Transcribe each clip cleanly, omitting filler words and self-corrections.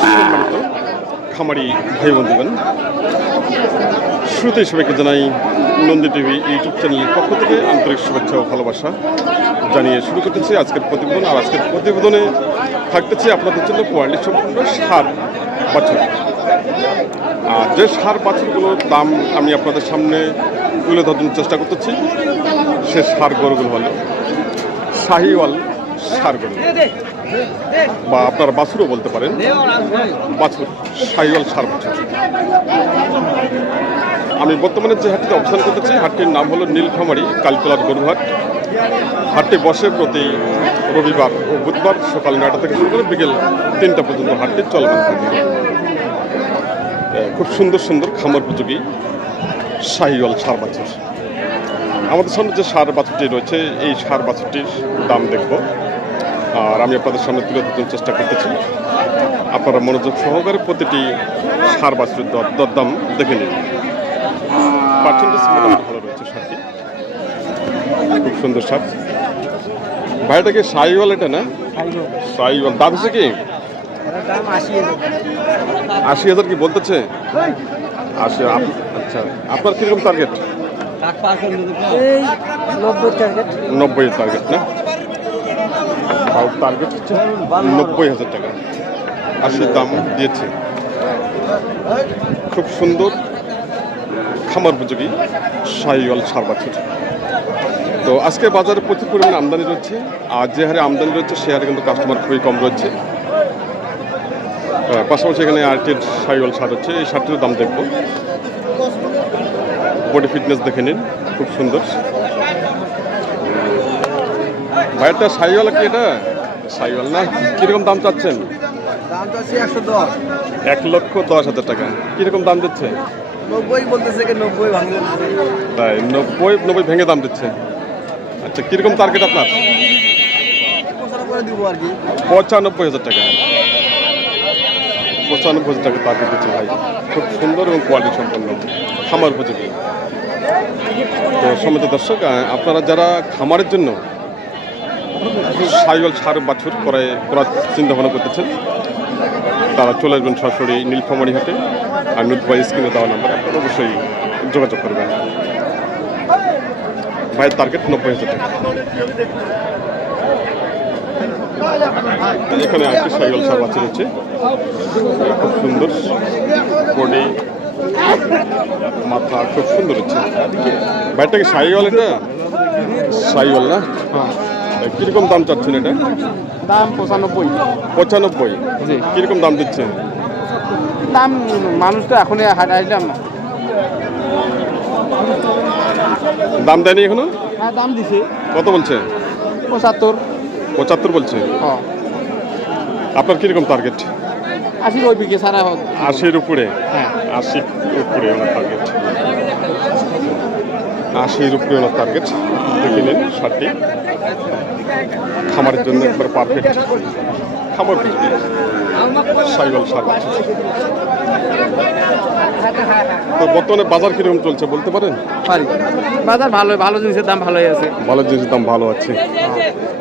সম্মানিত খামারি ভাই বন্ধুগণ, শুরুতেই সবাইকে জানাই নন্দী টিভি ইউটিউব চ্যানেলের পক্ষ থেকে আন্তরিক শুভেচ্ছা ও ভালোবাসা জানিয়ে শুরু করতেছি আজকের প্রতিবেদন। আর আজকের প্রতিবেদনে থাকতেছি আপনাদের জন্য কোয়ালিটি সম্পূর্ণ সার বাছুর। আর যে সার বাছুরগুলোর দাম আমি আপনাদের সামনে তুলে ধরার চেষ্টা করতেছি, সে সার গরুগুলো হলো শাহিওয়াল সার গরু, বা আপনারা বাছুরও বলতে পারেন। বাছুর শাহিওয়াল সার বাছুর। আমি বর্তমানে যে হাটটিতে অবস্থান করতেছি, হাটটির নাম হলো নীলফামারী কালীতলার গরুহাট। হাটটি বসে প্রতি রবিবার ও বুধবার সকাল 9টা থেকে শুরু করে বিকেল 3টা পর্যন্ত হাটটি চলমান থাকে। খুব সুন্দর সুন্দর খামার উপযোগী শাহিওয়াল সার বাছুর। আমাদের সামনে যে সার বাছুরটি রয়েছে, এই সার বাছুরটির দাম দেখব, আর আমি আপনাদের সামনে তুলে ধরার চেষ্টা করতেছি। আপনারা মনোযোগ সহকারে প্রতিটি সার বাছুরের দরদাম দেখে নিন। পার্সেন্টেজ মোটামুটি ভালো রয়েছে সারটি, খুব সুন্দর সার। ভাইটাকে শাহিওয়াল, এটা না শাহিওয়াল। দাম হচ্ছে কি 80,000 কি বলতেছে? 80। আচ্ছা, আপনার কিরকম টার্গেট? 90 টার্গেট না? টার্গেট হচ্ছে 90,000 টাকা। 80 দাম দিয়েছে। খুব সুন্দর খামার উপযোগী শাহিওয়াল সার বাছুর। তো আজকে বাজারে প্রচুর পরিমাণে আমদানি রয়েছে, আর যে হারে আমদানি রয়েছে সে হারে কিন্তু কাস্টমার খুবই কম রয়েছে। পাশাপাশি এখানে আর্টেড শাহিওয়াল সার হচ্ছে, এই সারটির দাম দেখব। বডি ফিটনেস দেখে নিন, খুব সুন্দর। ভাইটা শাহিওয়াল কি? এটা শাহিওয়াল না? কিরকম দাম চাচ্ছেন? 1,10,000 টাকা। কিরকম দাম দিচ্ছে? 90 বলতেছে, 90 ভাঙে। তাই 90 ভেঙে দাম দিচ্ছে। আচ্ছা, কিরকম টার্গেট আপনার? 95,000 টাকা। 95,000 টাকা টার্গেট দিচ্ছে ভাই। খুব সুন্দর এবং কোয়ালিটি সম্পন্ন খামার উপযোগী। তো সম্মানিত দর্শক, আপনারা যারা খামারের জন্য শাহিওয়াল সার বাছুর করার চিন্তা ভাবনা করতেছেন, তারা চলে আসবেন সরাসরি নীলফামারী হাটে। আর নুতবাই স্ক্রিনে দেওয়া নাম্বার আপনারা অবশ্যই যোগাযোগ করবেন। ভাইয়ের টার্গেট 90,000 টাকা। এখানে আরেকটি শাহিওয়াল সার বাছুর হচ্ছে, খুব সুন্দর বডি, মাথা খুব সুন্দর হচ্ছে। ভাইটাকে শাহিওয়াল, এটা শাহিওয়াল না? কিরকম দাম চাচ্ছেন এটা? দাম 95। জি। কিরকম দাম দিচ্ছেন? দাম মানুষ তো এখনই হাঁটাইলাম না। দাম দেয়নি এখনো? হ্যাঁ, দাম দিছে। কত বলছে? 75 বলছে। হ্যাঁ। আপনার কিরকম টার্গেট? 80 ওই বিঘে সারা 80-র উপরে? হ্যাঁ, 80 উপরে ওনার টার্গেট। 80-র উপরে ওনার টার্গেট। দেখে নিন সারটি, খামারের জন্য একবার পারফেক্ট খামার উপযোগী শাহিওয়াল সার বাছুর। তো বর্তমানে বাজার কিরকম চলছে বলতে পারেন? পারি। বাজার ভালো, ভালো জিনিসের দাম ভালোই আছে। ভালো জিনিসের দাম ভালো আছে।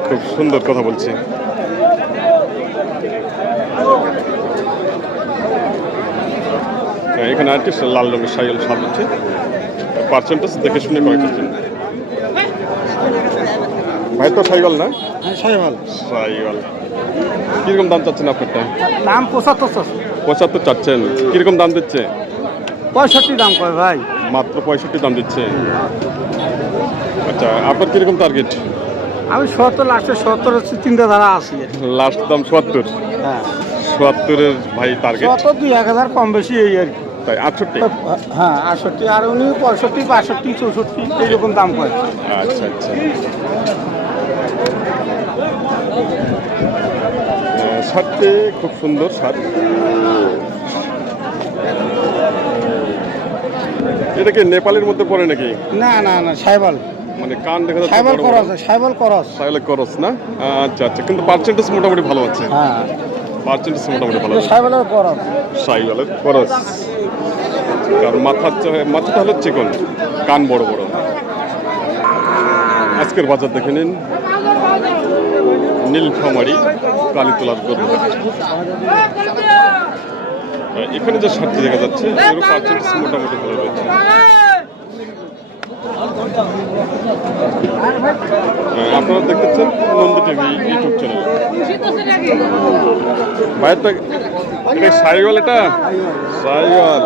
খুব সুন্দর কথা বলছে। এখানে আরেকটি লাল রঙের শাহিওয়াল সার হচ্ছে, পার্সেন্টেজ দেখে শুনে কয়েক করছেন। ভাই তো শাহিওয়াল না? হ্যাঁ, শাহিওয়াল। কিরকম দাম চাচ্ছেন আপনারটা? দাম 75। 75 চাচ্ছেন। কিরকম দাম দিচ্ছে? 65 দাম কয় ভাই। মাত্র 65 দাম দিচ্ছে। আচ্ছা, আপনার কিরকম টার্গেট? আমি 70, লাস্টে 70 হচ্ছে চিন্তাধারা আছে। লাস্ট দাম 70। হ্যাঁ, 70-এর ভাই টার্গেট। 70 2-1000 কম বেশি এই আর কি। তাই 68? হ্যাঁ, 68। আর উনি 65, 62, 64 এইরকম দাম কয়। আচ্ছা আচ্ছা। সারটি খুব সুন্দর সার। এটা কি নেপালের মধ্যে পড়ে নাকি? না না না, শাহিওয়াল। মানে কান দেখা যাচ্ছে শাহিওয়াল বড় বড়। করস, শাহিওয়াল করস। শাহিওয়াল করস না? আচ্ছা আচ্ছা, কিন্তু পার্সেন্টেজ মোটামুটি ভালো আছে। হ্যাঁ, পার্সেন্টেজ মোটামুটি ভালো আছে। শাহিওয়ালের করস। শাহিওয়ালের করস। কারণ মাথাটা হলো চিকন, কান বড় বড়। আজকের বাজার দেখে নিন নীলফামারী কালীতলার গরু। এখানে যে সারটি দেখা যাচ্ছে এরও পার্সেন্টেজ মোটামুটি ভালো রয়েছে। আপনারা দেখতেছেন নন্দী টিভি ইউটিউব চ্যানেল। বাইরটা এটা সাইওয়াল, এটা সাইওয়াল।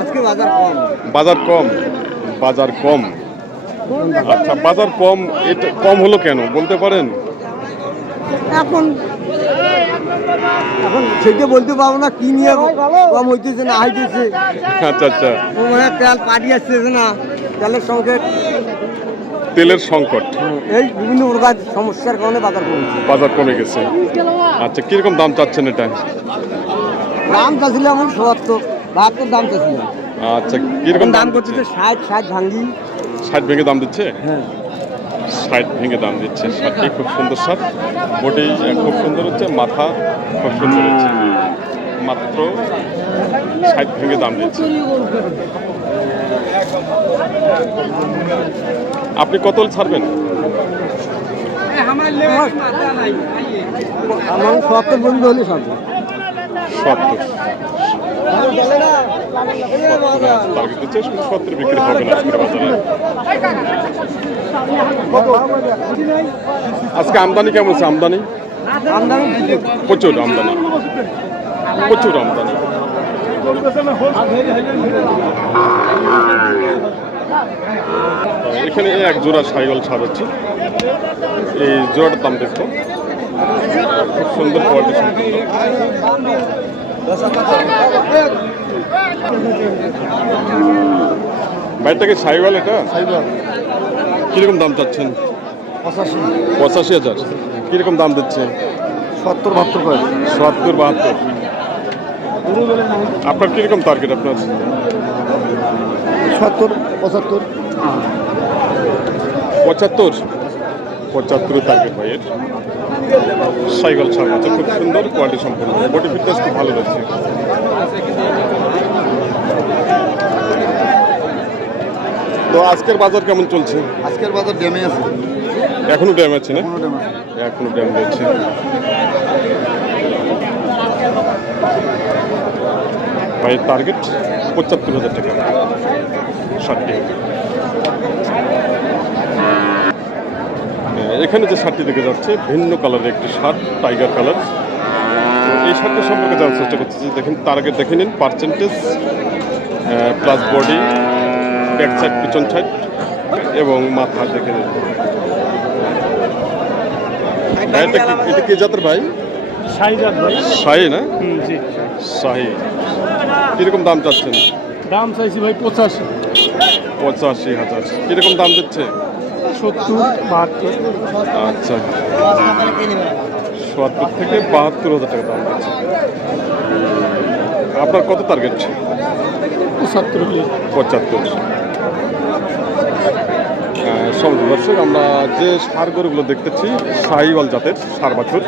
আজকে বাজার কম। বাজার কম, বাজার কম। আচ্ছা, বাজার কম, এটা কম হলো কেন বলতে পারেন? এখন সেটা বলতে পারবো না, কি নিয়ে কম হইতেছে না হাইতেছে। আচ্ছা আচ্ছা, তেল পাটি আসতেছে না, তেলের সংকট, তেলের সংকট, এই বিভিন্ন প্রকার সমস্যার কারণে বাজার কমেছে। বাজার কমে গেছে। আচ্ছা, কিরকম দাম চাচ্ছেন এটা? দাম চাচ্ছিলাম আমি ৭০-৭২ দাম চাচ্ছিলাম। আচ্ছা, কিরকম দাম করতেছে ৬০ ভাঙ্গি। ৬০ ভেঙে দাম দিচ্ছে? হ্যাঁ, ৬০ ভেঙে দাম দিচ্ছে। শার্টটি খুব সুন্দর শার্ট, বডি খুব সুন্দর হচ্ছে, মাথা খুব সুন্দর হচ্ছে, মাত্র ৬০ ভেঙে দাম দিচ্ছে। আপনি কত ছাড়বেন? আমার ৭০ বন্ধু হলে সব ৭০ টার্গেট দিচ্ছে, ৭০ বিক্রি হবে না আজকের বাজারে। আজকে আমদানি কেমন আছে? আমদানি প্রচুর, আমদানি প্রচুর, আমদানি। এখানে এক জোড়া সাইওয়াল ছাড় হচ্ছে, এই জোড়াটার দাম দেখো, খুব সুন্দর কোয়ালিটি সম্পন্ন। বাইরটাকে সাইওয়াল, এটা কিরকম দাম চাচ্ছেন? ৮৫,০০০। কিরকম দাম দিচ্ছে? ৭০-৭২ করে। ৭০-৭২। আপনার কিরকম টার্গেট? আপনার ৭০-৭৫। ৭৫ টার্গেট ভাইয়ের। সাইকেল ছাড় আছে, খুব সুন্দর কোয়ালিটি সম্পন্ন, বডি ফিটনেস খুব ভালো রয়েছে। তো আজকের বাজার কেমন চলছে? আজকের বাজার ড্যামে আছে, এখনো ড্যাম আছে না? কোনো ড্যাম আছে। এখনো ড্যাম রয়েছে। ভাইয়ের টার্গেট ৭৫,০০০ টাকা শার্টটি। এখানে যে শার্টটি দেখে যাচ্ছে ভিন্ন কালারের একটি শার্ট, টাইগার কালার। তো এই শার্টটা সম্পর্কে জানার চেষ্টা করতেছি। দেখেন টার্গেট দেখে নিন, percentage plus body, back side, পিছন সাইড এবং মাথা দেখে নিন। এটা কি জাতের ভাই? শাহী না? শাহী। কিরকম দাম চাচ্ছেন? দাম চাইছি ভাই ৮৫। ৮৫,০০০। কিরকম দাম দিচ্ছে? ৭০-৭২। আচ্ছা, ৭০ থেকে ৭২,০০০ টাকা দাম দিচ্ছে। আপনার কত টার্গেট? ৭৫। সব দর্শক, আমরা যে ষাঁড় গরুগুলো দেখতেছি শাহিওয়াল জাতের ষাঁড় বাছুর।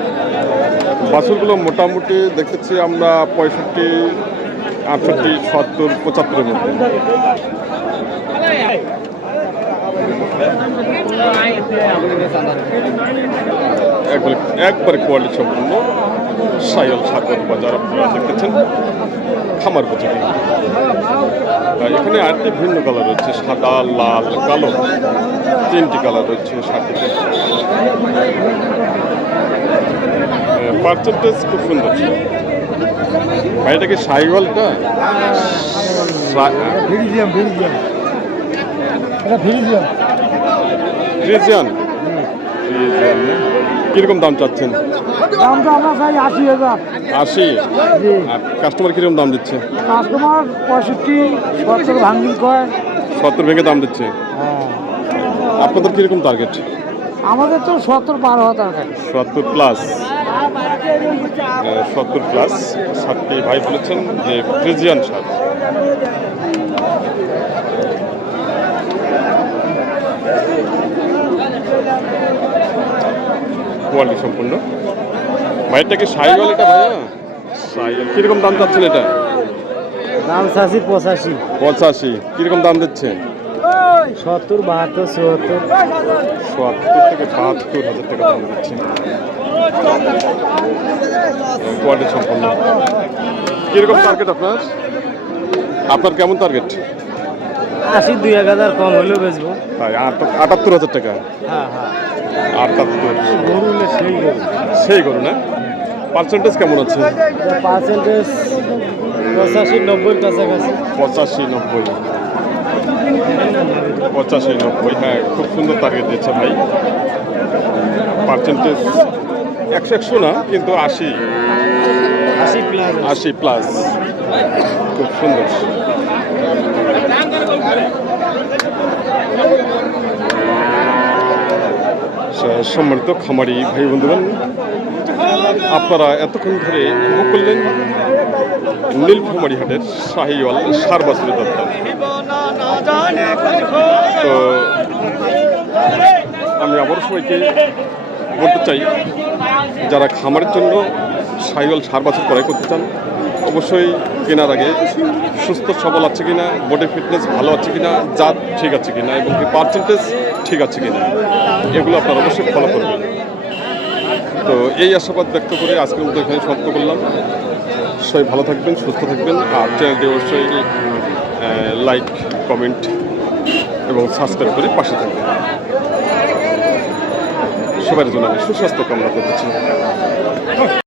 বাছুরগুলো মোটামুটি দেখতেছি আমরা ৬৫, ৬৮, ৭০, ৭৫-এর মধ্যে। একবারে কোয়ালিটি সম্পূর্ণ শাহিওয়াল ষাঁড় গরু বাজার আপনারা দেখতেছেন খামার বাজারে। এখানে আরেকটি ভিন্ন কালার রয়েছে, সাদা, লাল, কালো, 3টি কালার রয়েছে শার্টটিতে। পার্সেন্টেজ খুব সুন্দর। ভাই এটা কি শাহিওয়ালটা? ফ্রিজিয়ান। কিরকম দাম চাচ্ছেন? দামটা আমরা চাই ৮০,০০০। ৮০। আর কাস্টমার কিরকম দাম দিচ্ছে? কাস্টমার ৬৫-৭০ ভাঙ্গি কয়। ৭০ ভেঙে দাম দিচ্ছে। আপনাদের কিরকম টার্গেট? আমাদের তো ৭০ পার হওয়া দরকার। ৭০ প্লাস। ৭০ প্লাস শার্টটি ভাই বলেছেন যে ফ্রিজিয়ান শার্ট। কোয়ালিটি সম্পূর্ণ। ভাইটা কি শাহিওয়াল এটা ভাইয়া? শাহিওয়াল। কিরকম দাম চাচ্ছেন এটা? দাম চাচ্ছি ৮৫। ৮৫। কিরকম দাম দিচ্ছে? ৭০, ৭২, ৭৪। ৭০ থেকে ৭২,০০০ টাকা দাম দিচ্ছে। কোয়ালিটি সম্পন্ন। কিরকম টার্গেট আপনার? আপনার কেমন টার্গেট? 80-1,000 কম হলেও বেচবো। তাই 78,000 টাকা। হ্যাঁ হ্যাঁ, 78 গরু হলে সেই গরু। সেই গরু না? পার্সেন্টেজ কেমন আছে? পার্সেন্টেজ 85-90 কাছাকাছি। 85-90। 85-90, হ্যাঁ, খুব সুন্দর টার্গেট দিচ্ছে ভাই। পার্সেন্টেজ 100 না, কিন্তু 80 প্লাস। 80+, খুব সুন্দর। সম্মানিত খামারি ভাই বন্ধুগণ, আপনারা এতক্ষণ ধরে উপভোগ করলেন নীলফামারী হাটের শাহিওয়াল সার বাছুরের দরদাম। তো আমি আবার সবাইকে বলতে চাই, যারা খামারের জন্য শাহিওয়াল সার বাছুর ক্রয় করতে চান, অবশ্যই কেনার আগে সুস্থ সবল আছে কিনা, বডি ফিটনেস ভালো আছে কিনা, জাত ঠিক আছে কিনা এবং কি পার্সেন্টেজ ঠিক আছে কিনা, এগুলো আপনারা অবশ্যই ফলো করবেন। তো এই আশাবাদ ব্যক্ত করে আজকের মতো এখানে সমাপ্ত করলাম। সবাই ভালো থাকবেন, সুস্থ থাকবেন, আর চ্যানেলটি অবশ্যই লাইক, কমেন্ট এবং সাবস্ক্রাইব করে পাশে থাকবেন। সবার জন্য আমি সুস্বাস্থ্য কামনা করতেছি।